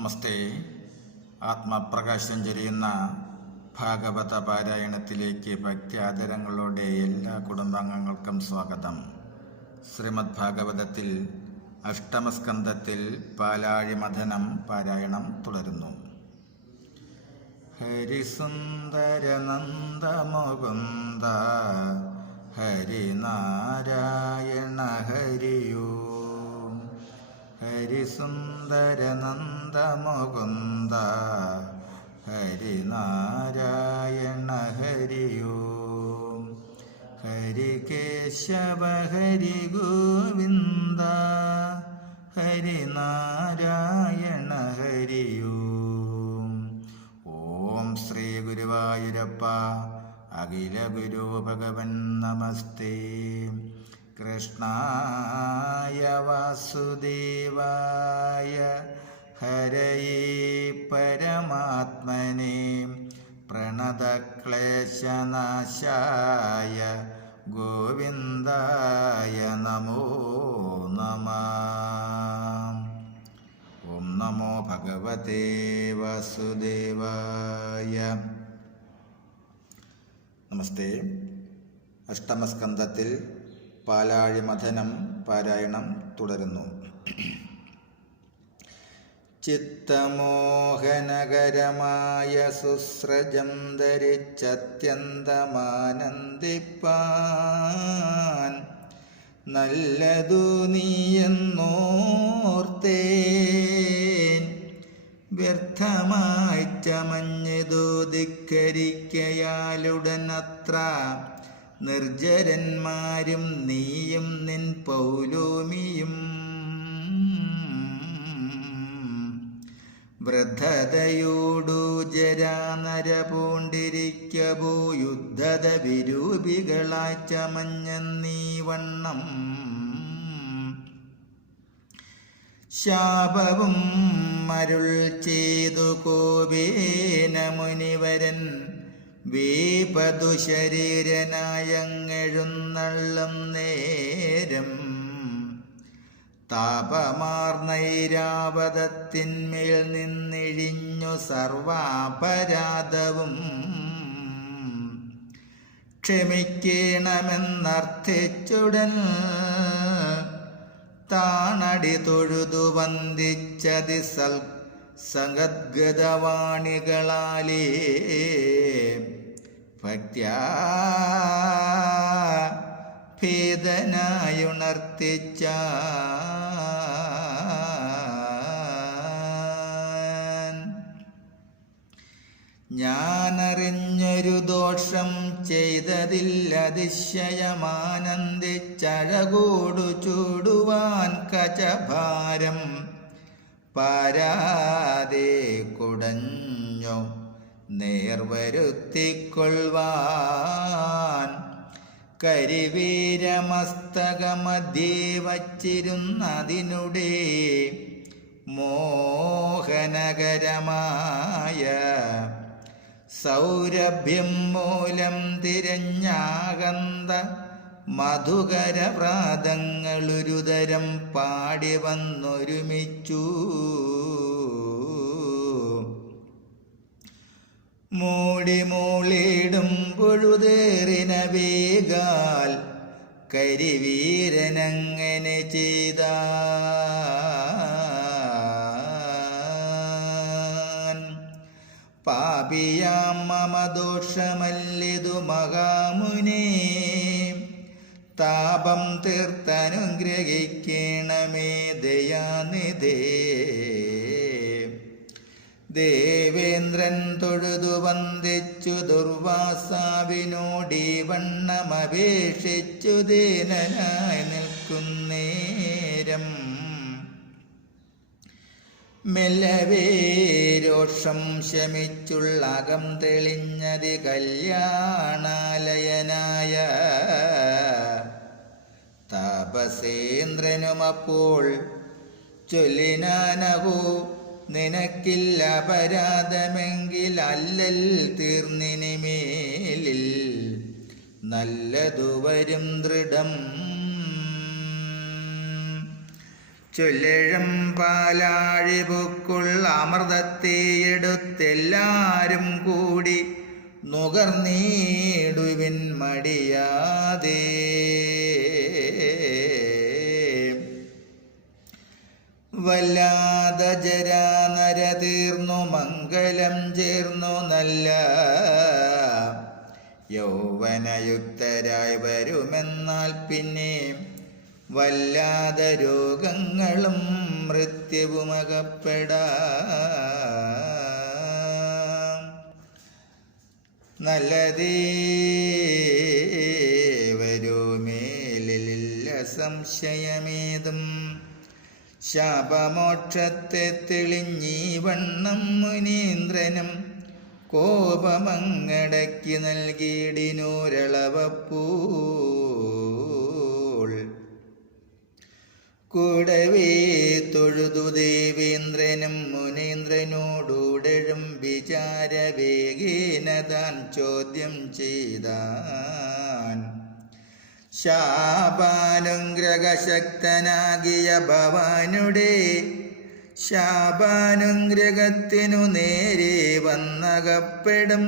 നമസ്തേ. ആത്മപ്രകാശം ചൊരിയുന്ന ഭാഗവത പാരായണത്തിലേക്ക് ഭക്തി ആദരങ്ങളോടെ എല്ലാ കുടുംബാംഗങ്ങൾക്കും സ്വാഗതം. ശ്രീമദ് ഭാഗവതത്തിൽ അഷ്ടമസ്കന്ധത്തിൽ പാലാഴിമഥനം പാരായണം തുടരുന്നു. ഹരിസുന്ദരനന്ദമുകുന്ദ ഹരിനാരായണ ഹരിയോ. ഹരിസുന്ദരനന്ദമുകുന്ദ ഹരിനാരായണ ഹരിയോ. ഹരികേശവ ഹരി ഗോവിന്ദ ഹരിനാരായണ ഹരിയോ. ഓം ശ്രീ ഗുരുവായൂരപ്പ അഖില ഗുരു ഭഗവൻ നമസ്തേ. കൃഷ്ണായ വാസുദേവായ ഹരയേ പരമാത്മനേ പ്രണതക്ലേശനാശായ ഗോവിന്ദായ നമോ നമഃ. ഓം നമോ ഭഗവതേ വാസുദേവായ. നമസ്തേ. അഷ്ടമസ്കന്ധത്തിൽ പാലാഴിമഥനം പാരായണം തുടരുന്നു. ചിത്തമോഹനകരമായ സുസ്രജം ധരിച്ചത്യന്തമാനന്ദിപ്പാൻ നല്ലതു നീയെന്നോർത്തേൻ. വ്യർത്ഥമായി ചമഞ്ഞതു ധിക്കരിക്കയാലുടനത്ര നിർജരന്മാരും നീയും നിൻ പൗലോമിയും. വൃദ്ധതയോടു ജരാനരപൂണ്ടിരിക്കവോ യുദ്ധത വിരൂപികളായി ചമഞ്ഞീ വണ്ണം. ശാപവും അരുൾ ചെയ്തു കോപേന മുനിവരൻ വേപതു ശരീരനായങ്ങെഴുന്നള്ളും നേരം. താപമാർന്നൈരാവതത്തിന്മേൽ നിന്നിഴിഞ്ഞു സർവാപരാധവും ക്ഷമിക്കണമെന്നർത്ഥിച്ചുടൻ താണടി തൊഴുതു വന്ദിച്ചതി സഗദ്ഗതവാണികളാലേ. ഭക്ത്യാ ഭേദനായുണർത്തിച്ച ഞാനറിഞ്ഞൊരു ദോഷം ചെയ്തതില്ലതിശയമാനന്ദിച്ചഴകോടു ചൂടുവാൻ കചഭാരം പാരാതെ കുടഞ്ഞു നേർവരുത്തിക്കൊള്ളുവാൻ. കരിവീരമസ്തകമധ്യേ വച്ചിരുന്നതിനുടേ മോഹനകരമായ സൗരഭ്യം മൂലം തിരഞ്ഞാകന്ത മധുകരവ്രാതങ്ങളൊരുതരം പാടി വന്നൊരുമിച്ചു. മൂടി മൂളിടും പൊഴുതേറിന വേഗാൽ കരിവീരനങ്ങനെ ചെയ്ത. പാപിയാം മമ ദോഷമല്ലിതു മഹാമുനേ. താപം തീർത്തനുഗ്രഹിക്കണമേ ദയാനിധേ. ദേവേന്ദ്രൻ തൊഴുതു വന്ദിച്ചു ദുർവാസാവിനോടീ വണ്ണമപേക്ഷിച്ചു ദീനനായി നിൽക്കുന്നേരം. മെല്ലവേ രോഷം ശമിച്ചുള്ള അകം തെളിഞ്ഞതി കല്യാണാലയനായ താപസേന്ദ്രനുമപ്പോൾ ചൊല്ലിനാനഹോ നിനക്കില്ല അപരാധമെങ്കിൽ അല്ലൽ തീർന്നിനിമേലിൽ നല്ലതു വരും ദൃഢം. ചൊല്ലഴം പാലാഴിപുക്കുള്ള അമൃതത്തെ എടുത്തെല്ലാരും കൂടി നുകർന്നീടുവിൻ മടിയാതെ. വല്ലാത ജരാനര തീർന്നു മംഗലം ചേർന്നു നല്ല യൗവനയുക്തരായി വരുമെന്നാൽ പിന്നെ വല്ലാതെ രോഗങ്ങളും മൃത്യുവുമകപ്പെടാം. നല്ലതേ വരുമേലില്ല സംശയമേതും. ശാപമോക്ഷത്തെ തെളിഞ്ഞീ വണ്ണം മുനീന്ദ്രനും കോപമങ്ങടക്കി നൽകിയിടിനൂരളവപ്പോൾ. കൂടവേ തൊഴുതു ദേവേന്ദ്രനും മുനീന്ദ്രനോടുടഴും വിചാരവേഗേന താൻ ചോദ്യം ചെയ്താൻ. ശാപാനുഗ്രഹശക്തനാകിയ ഭവാനുടെ ശാപാനുഗ്രഹത്തിനു നേരെ വന്നകപ്പെടും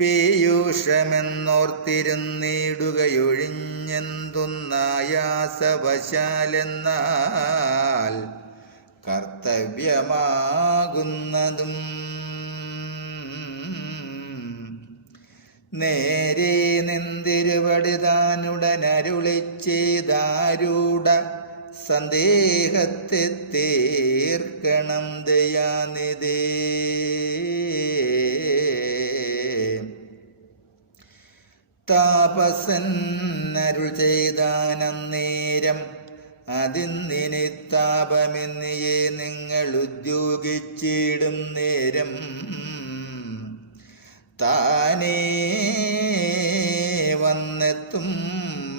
പീയൂഷമെന്നോർത്തിരുന്നിടുകയൊഴിഞ്ഞെന്തുന്നായാസവശാലെന്നാൽ കർത്തവ്യമാകുന്നതും. നേരെ നിന്തിരുവടി താനുടനരുളിച്ചെയ്താരൂഢ സന്ദേഹത്തെ തീർക്കണം ദയാനിധേ. താപസൻ അരുൾ ചെയ്താനന്നേരം അതിന്നിനി താപമെന്നിയെ നിങ്ങൾ ഉദ്യോഗിച്ചിടും നേരം താനേ വന്നെത്തും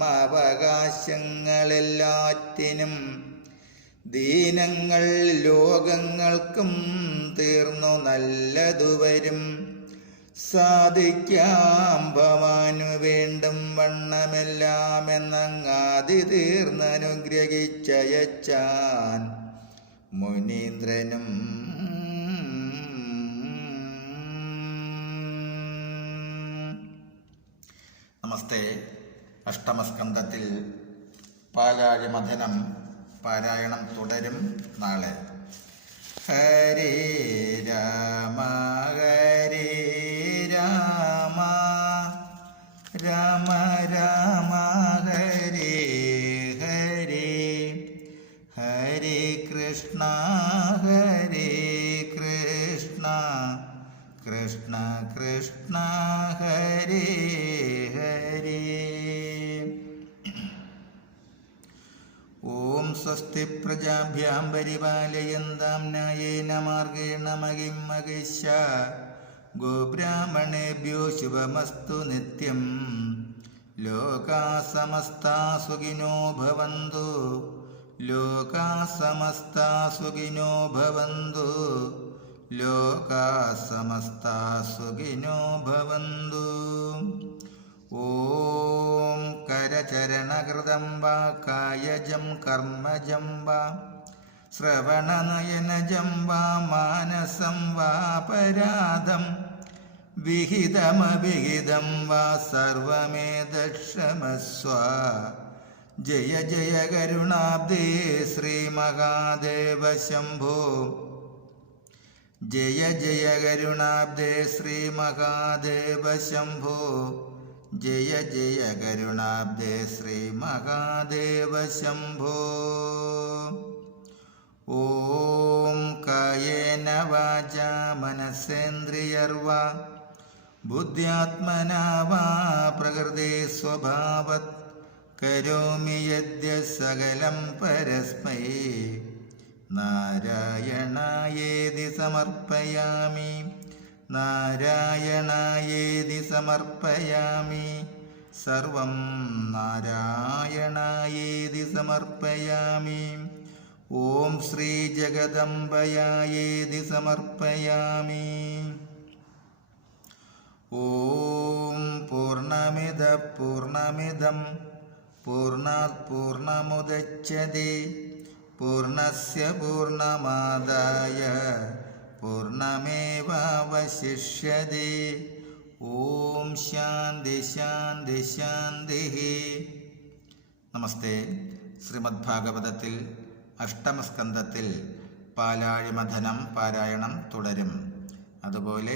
അവകാശങ്ങളെല്ലാറ്റിനും. ദീനങ്ങൾ ലോകങ്ങൾക്കും തീർന്നു നല്ലതു വരും. സാധിക്കാം ഭവാനു വേണ്ടും വണ്ണമെല്ലാം എന്നങ്ങാതി തീർന്നനുഗ്രഹിച്ചയച്ചാൻ മുനീന്ദ്രനും. നമസ്തേ. അഷ്ടമസ്കന്ധത്തിൽ പാലാഴിമഥനം പാരായണം തുടരും നാളെ. ഹരേ രാമ ഹരേ രാമ രാമ രാമ ഹരേ ഹരേ ഹരേ കൃഷ്ണ ഹരേ കൃഷ്ണ കൃഷ്ണ കൃഷ്ണ ഹരേ ഹരേ. ഓം സ്വസ്തി പ്രജാഭ്യാം പരിപാലയന്താം ന്യായേന മാർഗേണ മഹിം മഹിഷാ. ഗോബ്രാഹ്മണേഭ്യോ ശുഭമസ്തു നിത്യം. ലോകാ സമസ്താ സുഖിനോ ഭവന്തു. ലോകാ സമസ്താ സുഖിനോ ഭവന്തു. ലോകാ സമസ്താ സുഖിനോ ഭവന്തു. ഓം കരചരണകൃതം വാ കായജം കർമ്മജം വാ ശ്രവണനയനജം വാ മാനസം വാപരാധം വിഹിതമവിഹിതം വാ സർവമേതക്ഷമസ്വ. ജയ ജയ കരുണാബ്ദേ ശ്രീ മഹാദേവ ശംഭോ. ജയ ജയ കരുണാബ്ദേ ശ്രീ മഹാദേവ ശംഭോ. ജയ ജയ കരുണാബ്ദേ ശ്രീ മഹാദേവ ശംഭോ. ഓം കായേന വാചാ മനസേന്ദ്രിയർവാ ബുദ്ധ്യാത്മനാ വാ പ്രകൃതി സ്വഭാവത് കരോമി യദ്യ സകലം പരസ്മൈ നാരായണായേതി സമർപ്പയാമി. നാരായണായേതി സമർപ്പയാമി. സർവം നാരായണായേതി സമർപ്പയാമി. ഓം ശ്രീ ജഗദംബയായേതി സമർപ്പയാമി. ഓം പൂർണ്ണമിദ പൂർണ്ണമിദം പൂർണ്ണാത് പൂർണ്ണമുദച്യതേ പൂർണ്ണസ്യ പൂർണ്ണമാദായ പൂർണ്ണമേവാവശിഷ്യതി. ഓം ശാന്തി ശാന്തി ശാന്തി. നമസ്തേ. ശ്രീമദ് ഭാഗവതത്തിൽ അഷ്ടമസ്കന്ധത്തിൽ പാലാഴിമഥനം പാരായണം തുടരും. അതുപോലെ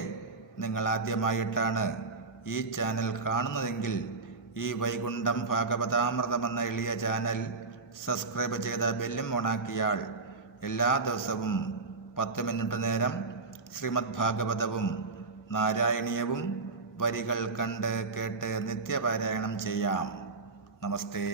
നിങ്ങൾ ആദ്യമായിട്ടാണ് ഈ ചാനൽ കാണുന്നതെങ്കിൽ ഈ വൈകുണ്ഠം ഭാഗവതാമൃതം എന്ന എളിയ ചാനൽ സബ്സ്ക്രൈബ് ചെയ്ത ബെല്ലും ഓണാക്കിയാൽ എല്ലാ ദിവസവും 10 മിനിറ്റ് നേരം ശ്രീമദ് ഭാഗവതവും നാരായണീയവും വരികൾ കണ്ട് കേട്ട് നിത്യപാരായണം ചെയ്യാം. നമസ്തേ.